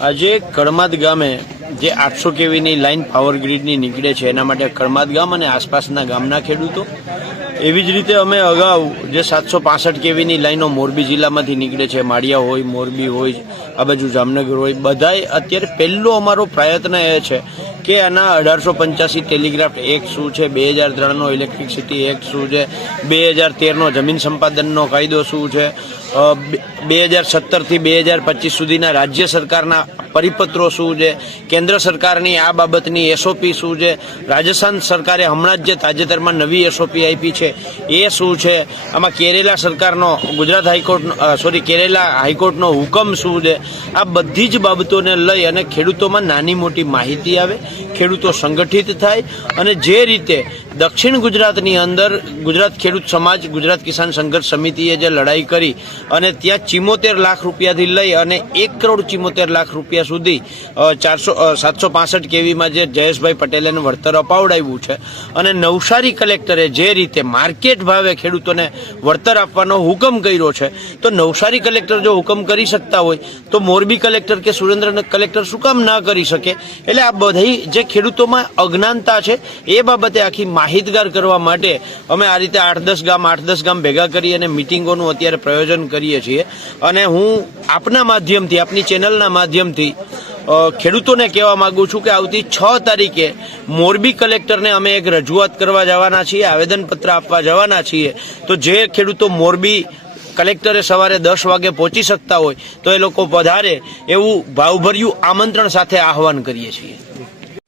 આજે કડમાદ ગામે જે 800 કેવીની લાઇન પાવર ગ્રીડની નીકળે છે એના માટે કડમાદ ગામ અને આસપાસના ગામના ખેડૂતો, એવી જ રીતે અમે અગાઉ જે 765 કેવીની લાઈનો મોરબી જિલ્લામાંથી નીકળે છે, માળિયા હોય, મોરબી હોય, આ બાજુ જામનગર હોય, બધાય અત્યારે પહેલો અમારો પ્રયત્ન એ છે કે આના 1885 ટેલિગ્રાફ એક્ટ શું છે, 2003નો ઇલેક્ટ્રિસિટી એક્ટ શું છે, 2013નો જમીન સંપાદનનો કાયદો શું છે, 2017 થી 2025 સુધીના રાજ્ય સરકારના પરિપત્રો શું છે, કેન્દ્ર સરકારની આ બાબતની એસઓપી શું છે, રાજસ્થાન સરકારે હમણાં જ જે તાજેતરમાં નવી એસઓપી આપી છે એ શું છે, આમાં કેરેલા સરકારનો કેરેલા હાઈકોર્ટનો હુકમ શું છે, આ બધી જ બાબતોને લઈ અને ખેડૂતોમાં નાની મોટી માહિતી આવે, ખેડૂતો સંગઠિત થાય અને જે રીતે દક્ષિણ ગુજરાતની અંદર ગુજરાત ખેડૂત સમાજ, ગુજરાત કિસાન સંઘર્ષ સમિતિએ જે લડાઈ કરી અને ત્યાં 74 લાખ રૂપિયાથી લઈ અને 1 કરોડ 74 લાખ રૂપિયા સુધી 765 કેવીમાં જે જયેશભાઈ પટેલે વળતર અપાવડાવ્યું છે અને નવસારી કલેક્ટરે જે રીતે માર્કેટ ભાવે ખેડૂતોને વળતર આપવાનો હુકમ કર્યો છે, તો નવસારી કલેક્ટર જો હુકમ કરી શકતા હોય તો મોરબી કલેક્ટર કે સુરેન્દ્રનગર કલેક્ટર શું કામ ના કરી શકે? એટલે આ બધી જે ખેડૂતોમાં અજ્ઞાનતા છે એ બાબતે આખી માહિતગાર કરવા માટે અમે આ રીતે 8-10 ગામ ભેગા કરી અને મિટિંગોનું અત્યારે પ્રયોજન કરીએ છીએ અને હું આપના માધ્યમથી, આપની ચેનલના માધ્યમથી ખેડૂતોને કહેવા માંગુ છું કે આવતી 6 તારીખે મોરબી કલેક્ટરને અમે એક રજૂઆત કરવા જવાના છીએ, આવેદનપત્ર આપવા જવાના છીએ. તો જે ખેડૂતો મોરબી કલેક્ટરે સવારે 10 વાગે પહોંચી શકતા હોય તો એ લોકો પધારે એવું ભાવભર્યું આમંત્રણ સાથે આહવાન કરીએ છીએ.